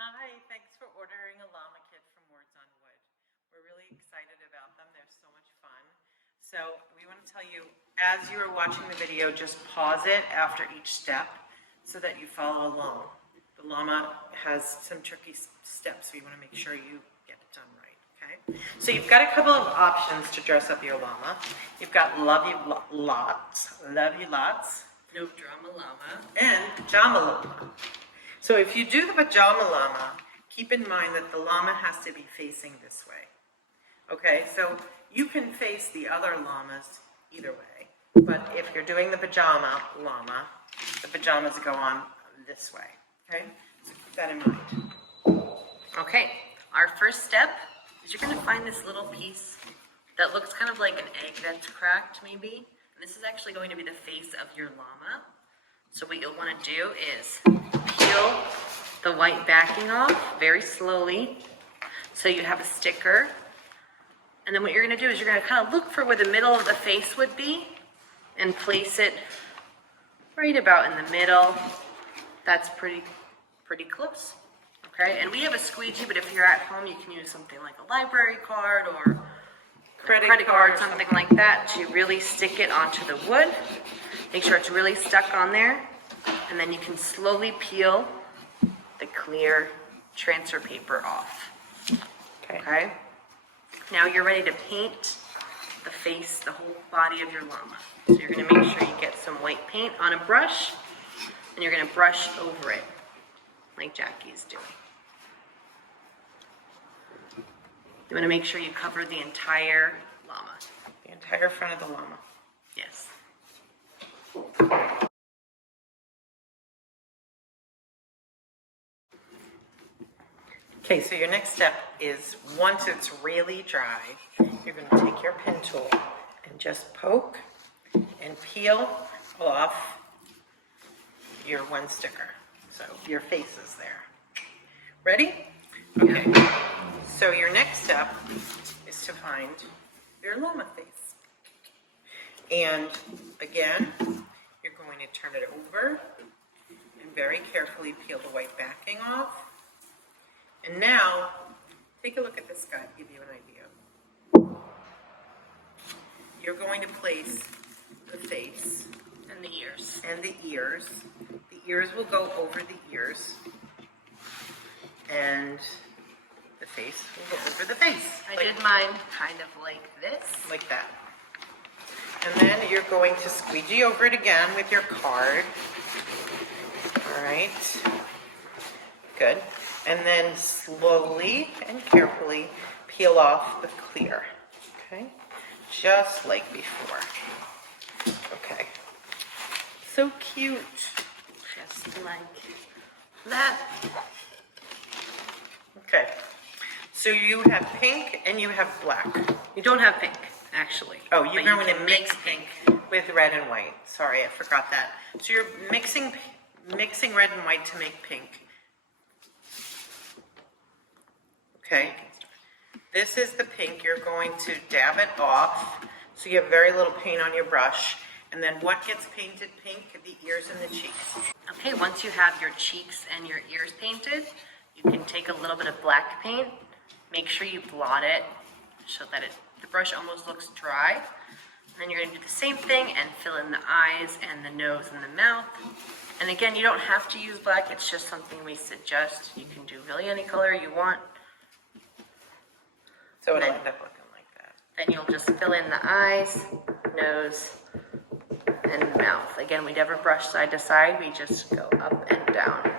Hi, thanks for ordering a llama kit from Words on Wood. We're really excited about them. They're so much fun. So we want to tell you, as you are watching the video, just pause it after each step so that you follow along. The llama has some tricky steps, so you want to make sure you get it done right, okay? So you've got a couple of options to dress up your llama. You've got Love You Lots, No Drama Llama, and Pajama Llama. So if you do the pajama llama, keep in mind that the llama has to be facing this way. Okay, so you can face the other llamas either way, but if you're doing the pajama llama, the pajamas go on this way. Okay, so keep that in mind. Okay, our first step is you're going to find this little piece that looks kind of like an egg that's cracked maybe. And this is actually going to be the face of your llama. So what you'll want to do is peel the white backing off very slowly so you have a sticker. And then what you're going to do is you're going to kind of look for where the middle of the face would be and place it right about in the middle. That's pretty close. Okay, and we have a squeegee, but if you're at home, you can use something like a library card or credit card, something like that to really stick it onto the wood. Make sure it's really stuck on there, and then you can slowly peel the clear transfer paper off. Okay. Now you're ready to paint the face, the whole body of your llama. So you're going to make sure you get some white paint on a brush, and you're going to brush over it like Jackie's doing. You want to make sure you cover the entire llama. The entire front of the llama. Yes. Okay, so your next step is, once it's really dry, you're going to take your pen tool and just poke and peel off your one sticker. So your face is there. Ready? Okay. So your next step is to find your llama face. And again, you're going to turn it over and very carefully peel the white backing off. And now, take a look at this guy to give you an idea. You're going to place the face And the ears. and the ears. The ears will go over the ears. And the face will go over the face. I did mine kind of like this. Like that. And then you're going to squeegee over it again with your card. All right. Good. And then slowly and carefully peel off the clear. Okay. Just like before. Okay. So cute. Just like that. Okay. So you have pink and you have black. You don't have pink, actually. Oh, you're but going you to can mix pink with red and white. Sorry, I forgot that. So you're mixing red and white to make pink. Okay. This is the pink. You're going to dab it off so you have very little paint on your brush. And then what gets painted pink? The ears and the cheeks. Okay, once you have your cheeks and your ears painted, you can take a little bit of black paint. Make sure you blot it so that the brush almost looks dry. And then you're going to do the same thing and fill in the eyes and the nose and the mouth. And again, you don't have to use black. It's just something we suggest. You can do really any color you want. So it'll end up looking like that. Then you'll just fill in the eyes, nose, and mouth. Again, we never brush side to side. We just go up and down.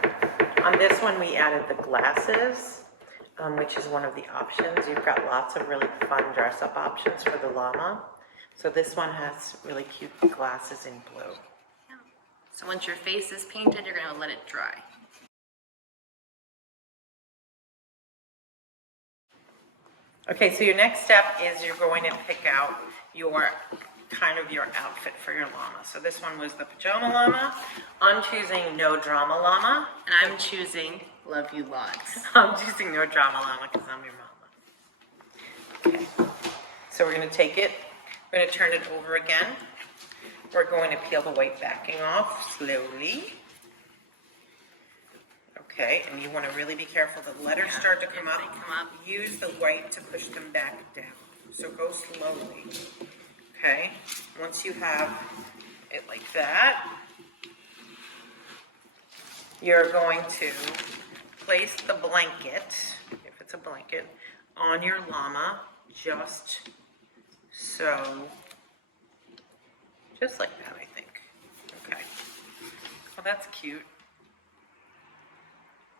On this one, we added the glasses, which is one of the options. You've got lots of really fun dress-up options for the llama. So this one has really cute glasses in blue. Yeah. So once your face is painted, you're going to let it dry. Okay, so your next step is you're going to pick out your outfit for your llama. So this one was the pajama llama. I'm choosing No Drama Llama. And I'm choosing Love You Lots. I'm choosing No Drama Llama because I'm your mama. Okay. So we're going to take it, we're going to turn it over again. We're going to peel the white backing off slowly. Okay, and you want to really be careful. The letters Yeah, start to if come up. they come up. Use the white to push them back down. So go slowly. Okay, once you have it like that, you're going to place the blanket, if it's a blanket, on your llama, just so, just like that, I think. Okay. Well, that's cute.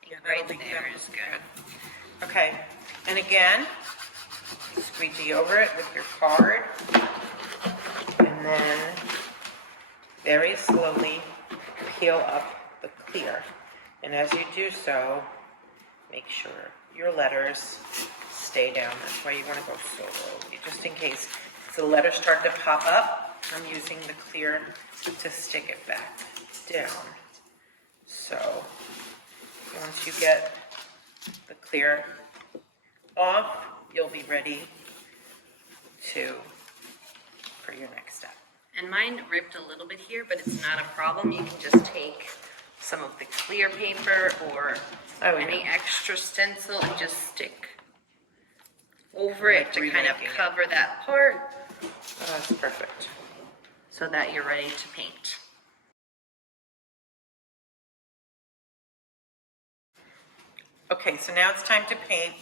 Yeah, Right that'll be there good. is good. Okay, and again, squeegee over it with your card, and then very slowly peel up the clear. And as you do so, make sure your letters stay down. That's why you want to go slowly, just in case. If the letters start to pop up, I'm using the clear to stick it back down. So once you get the clear off, you'll be ready for your next step. And mine ripped a little bit here, but it's not a problem. You can just take some of the clear paper or any extra stencil and just stick over it to kind of cover that part. Oh, that's perfect. So that you're ready to paint. Okay, so now it's time to paint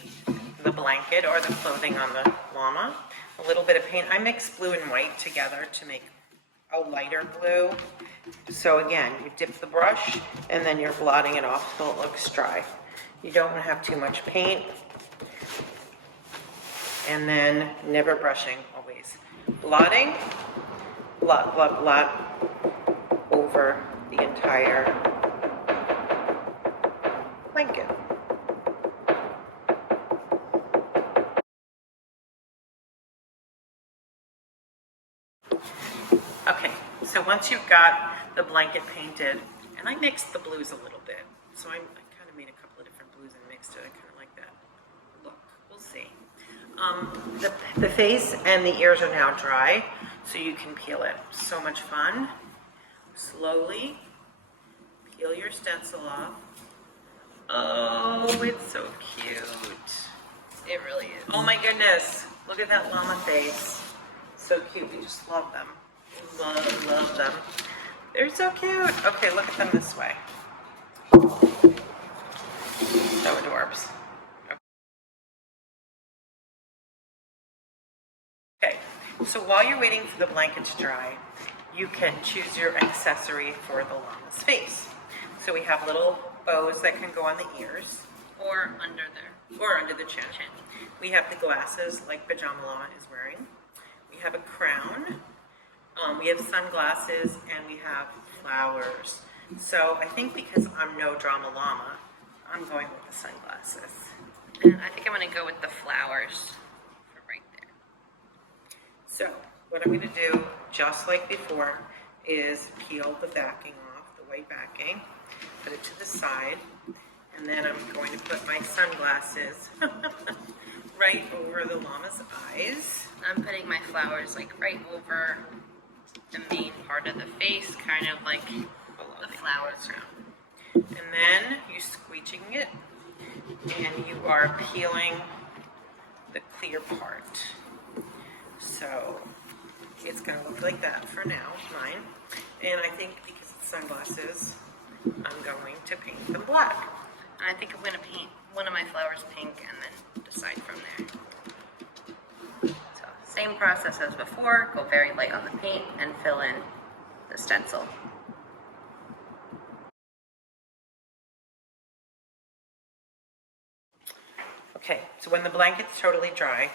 the blanket or the clothing on the llama. A little bit of paint. I mix blue and white together to make a lighter blue. So again, you dip the brush and then you're blotting it off so it looks dry. You don't want to have too much paint. And then never brushing, always. Blotting, blot, blot, blot over the entire blanket. Okay, so once you've got the blanket painted, and I mixed the blues a little bit, so I kind of made a couple of different blues and mixed it. I kind of like that look. We'll see. The face and the ears are now dry, so you can peel it. So much fun. Slowly peel your stencil off. Oh, it's so cute. It really is. Oh my goodness, look at that llama face. So cute, we just love them. Love them. They're so cute. Okay, look at them this way. So adorbs. Okay, so while you're waiting for the blanket to dry, you can choose your accessory for the llama's face. So we have little bows that can go on the ears. Or under there. Or under the chin. We have the glasses like Pajama Llama is wearing. We have a crown. We have sunglasses and we have flowers. So I think because I'm no drama llama, I'm going with the sunglasses. And I think I'm going to go with the flowers for right there. So what I'm going to do, just like before, is peel the backing off, the white backing, put it to the side, and then I'm going to put my sunglasses right over the llama's eyes. I'm putting my flowers like right over the main part of the face, kind of like the flowers. And then you squeeging it, and you are peeling the clear part. So it's going to look like that for now, mine. And I think because it's sunglasses, I'm going to paint them black. And I think I'm going to paint one of my flowers pink and then decide from there. So same process as before, go very light on the paint and fill in the stencil. Okay, so when the blanket's totally dry,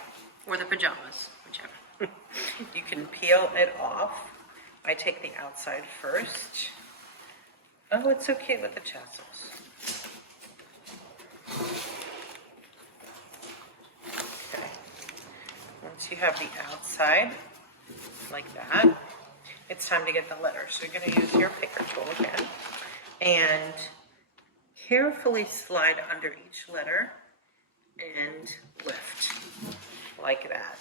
Or the pajamas, whichever. you can peel it off. I take the outside first. Oh, it's so cute with the tassels. Okay. Once you have the outside, like that, it's time to get the letters. So you're going to use your picker tool again and carefully slide under each letter and lift like that.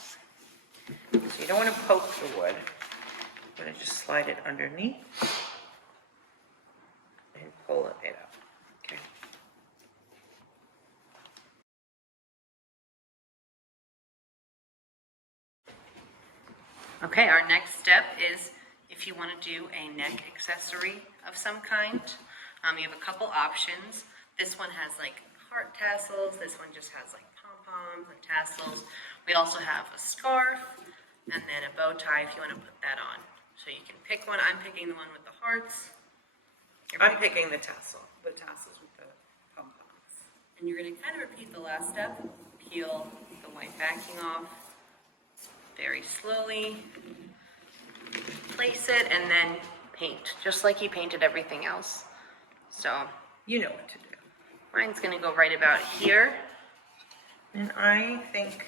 So you don't want to poke the wood. I'm going to just slide it underneath and pull it up. Okay. Okay, our next step is if you want to do a neck accessory of some kind. You have a couple options. This one has like heart tassels. This one just has like pom-poms and tassels. We also have a scarf and then a bow tie if you want to put that on. So you can pick one. I'm picking the one with the hearts. I'm picking the tassels with the pom-poms. And you're going to kind of repeat the last step. Peel the white backing off very slowly. Place it and then paint, just like you painted everything else. So You know what to do. mine's going to go right about here. And I think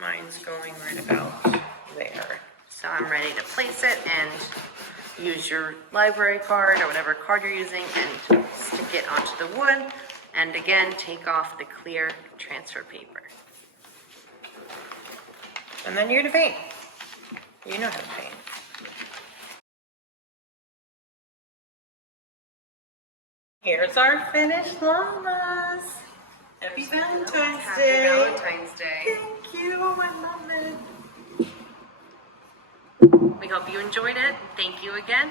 mine's going right about there. So I'm ready to place it and use your library card or whatever card you're using and stick it onto the wood. And again, take off the clear transfer paper. And then you're to paint. You know how to paint. Here's our finished llamas. Happy Valentine's Happy Day. Valentine's Day. Thank you, I love it. We hope you enjoyed it. Thank you again.